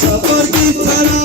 سفر کی طرح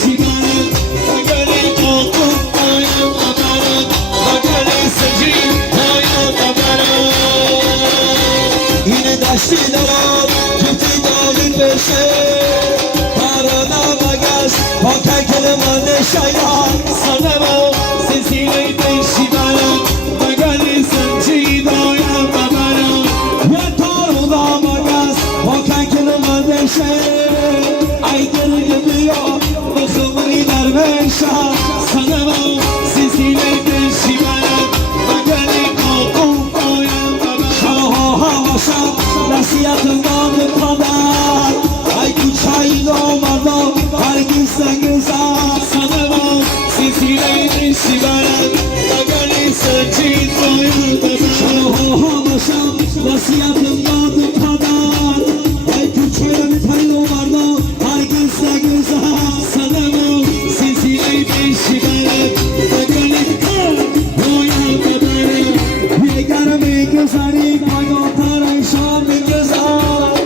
شیبانم مگر قاقم آیم آبرم مگر سجی آیم آبرم این دشتی دارم جوتی دارین بشه پرانا مگس پاکه کلمان شایان سنمو سیسیلی بیشی برم مگر سجی آیم آبرم یه تارو مگس پاکه کلمان شه ای دل بیا بخمری در بشم سنمو سیسیلی بیشی برم مگر قاقم آیم آبرم شما هواشم نصیحتم دام پدر ای کوچایی نامردم هرگز نگذر سنمو سیسیلی بیشی برم مگر سجی آیم آبرم شما هواشم نصیحتم دام پدر ای کوچایی نامردم هرگز نگذر سنمو سیسیلی بیشی برم مگر آیم آبرم بیگر میگذری پایاتر شام میگذر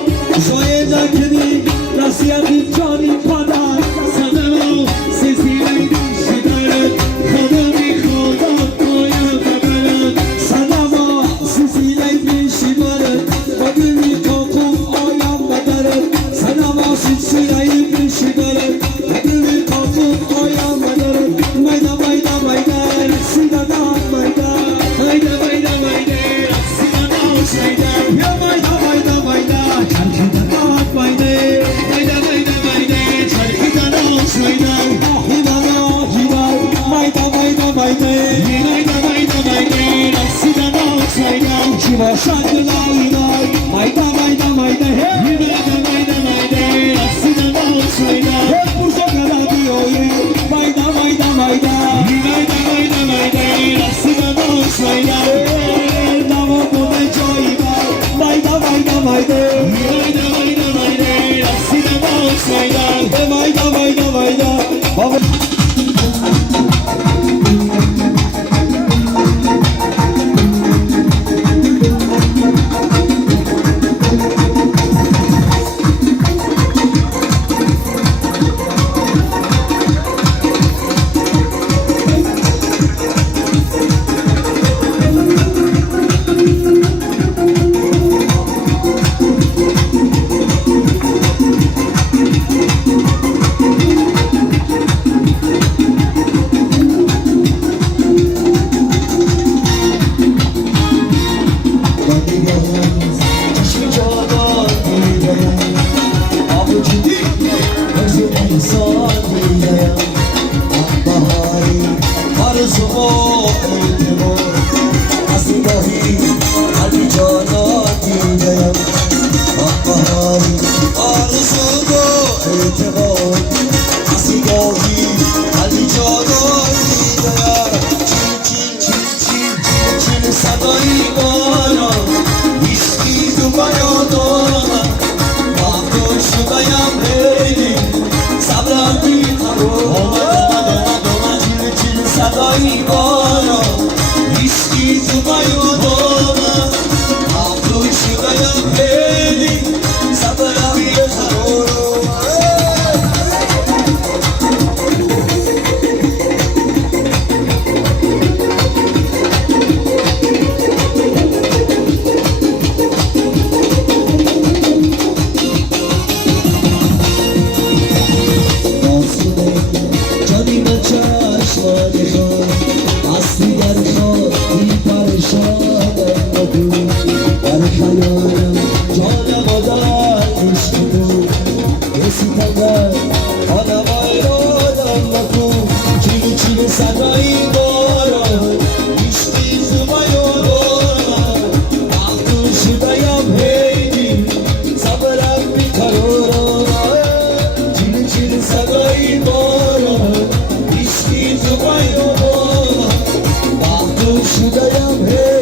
شاید نکنی نصیحت جانی پدر سنمو سیسیلی بیشی برم خدا میخوادم آیم آبرم سنمو سیسیلی بیشی برم مگر میخوادم آیم آبرم سنمو سیسیلی بیشی برم مگر میخوادم آیم آبرم mayda mayda mayda sida dağ mayda mayda mayda mayda sida dağ mayda ya mayda mayda mayda çarkıda dağ mayda mayda mayda mayda çarkıda dağ mayda hidana hida mayda mayda mayda mayda mayda mayda sida dağ mayda civa şarkıda inay mayda mayda mayda mayda mayda mayda sida dağ mayda hep bu sokakta diyor mayda mayda mayda mayda mayda mayda sida dağ mayda dava bode joyba mayda mayda mayda mayda mayda mayda sida dağ mayda mayda mayda mayda baba Shudayam hey